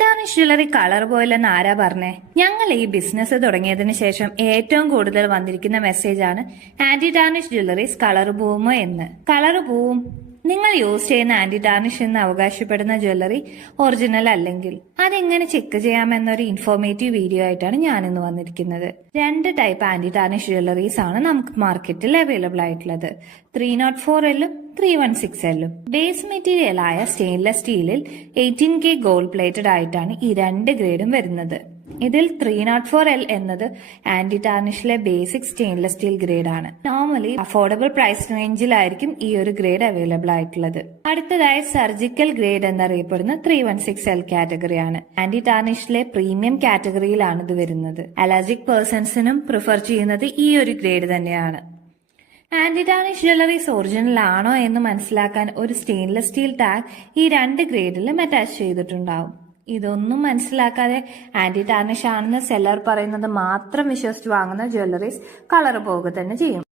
Tarnish jewellery colour പോയില്ലെന്ന് ആരാ പറഞ്ഞേ? ഞങ്ങൾ ഈ ബിസിനസ് തുടങ്ങിയതിന് ശേഷം ഏറ്റവും കൂടുതൽ വന്നിരിക്കുന്ന മെസ്സേജാണ് ആന്റി ടാർണിഷ് ജ്വല്ലറീസ് കളർ പോവുമോ എന്ന്. കളർ പോവും. നിങ്ങൾ യൂസ് ചെയ്യുന്ന ആന്റി ടാർണിഷ് എന്ന് അവകാശപ്പെടുന്ന ജ്വല്ലറി ഒറിജിനൽ അല്ലെങ്കിൽ അതെങ്ങനെ ചെക്ക് ചെയ്യാമെന്നൊരു ഇൻഫോർമേറ്റീവ് വീഡിയോ ആയിട്ടാണ് ഞാനിന്ന് വന്നിരിക്കുന്നത്. 2 ടൈപ്പ് ആന്റി ടാർണിഷ് ജ്വല്ലറീസ് ആണ് നമുക്ക് മാർക്കറ്റിൽ അവൈലബിൾ ആയിട്ടുള്ളത്. 304L 316L. ബേസ് മെറ്റീരിയൽ ആയ സ്റ്റെയിൻലെസ് സ്റ്റീലിൽ 18K ഗോൾഡ് പ്ലേറ്റഡ് ആയിട്ടാണ് ഈ 2 ഗ്രേഡും വരുന്നത്. ഇതിൽ 304L എന്നത് anti ടാർണിഷിലെ basic stainless steel grade ആണ്. നോർമലി അഫോർഡബിൾ പ്രൈസ് റേഞ്ചിലായിരിക്കും ഈ ഒരു ഗ്രേഡ് അവൈലബിൾ ആയിട്ടുള്ളത്. അടുത്തതായി സർജിക്കൽ ഗ്രേഡ് എന്നറിയപ്പെടുന്ന 316L കാറ്റഗറിയാണ്. ആന്റി ടാർണിഷിലെ പ്രീമിയം കാറ്റഗറിയിലാണ് ഇത് വരുന്നത്. അലർജിക് പേഴ്സൺസിനും പ്രിഫർ ചെയ്യുന്നത് ഈ ഒരു ഗ്രേഡ് തന്നെയാണ്. ആന്റി ടാർണിഷ് ജ്വല്ലറീസ് ഒറിജിനൽ ആണോ എന്ന് മനസ്സിലാക്കാൻ ഒരു സ്റ്റെയിൻലെസ് സ്റ്റീൽ ടാഗ് ഈ 2 ഗ്രേഡിലും അറ്റാച്ച് ചെയ്തിട്ടുണ്ടാവും. ഇതൊന്നും മനസ്സിലാക്കാതെ ആന്റി ടാർണിഷ് ആണെന്ന് സെല്ലർ പറയുന്നത് മാത്രം വിശ്വസിച്ച് വാങ്ങുന്ന ജ്വല്ലറീസ് കളർ പോവുക തന്നെ ചെയ്യും.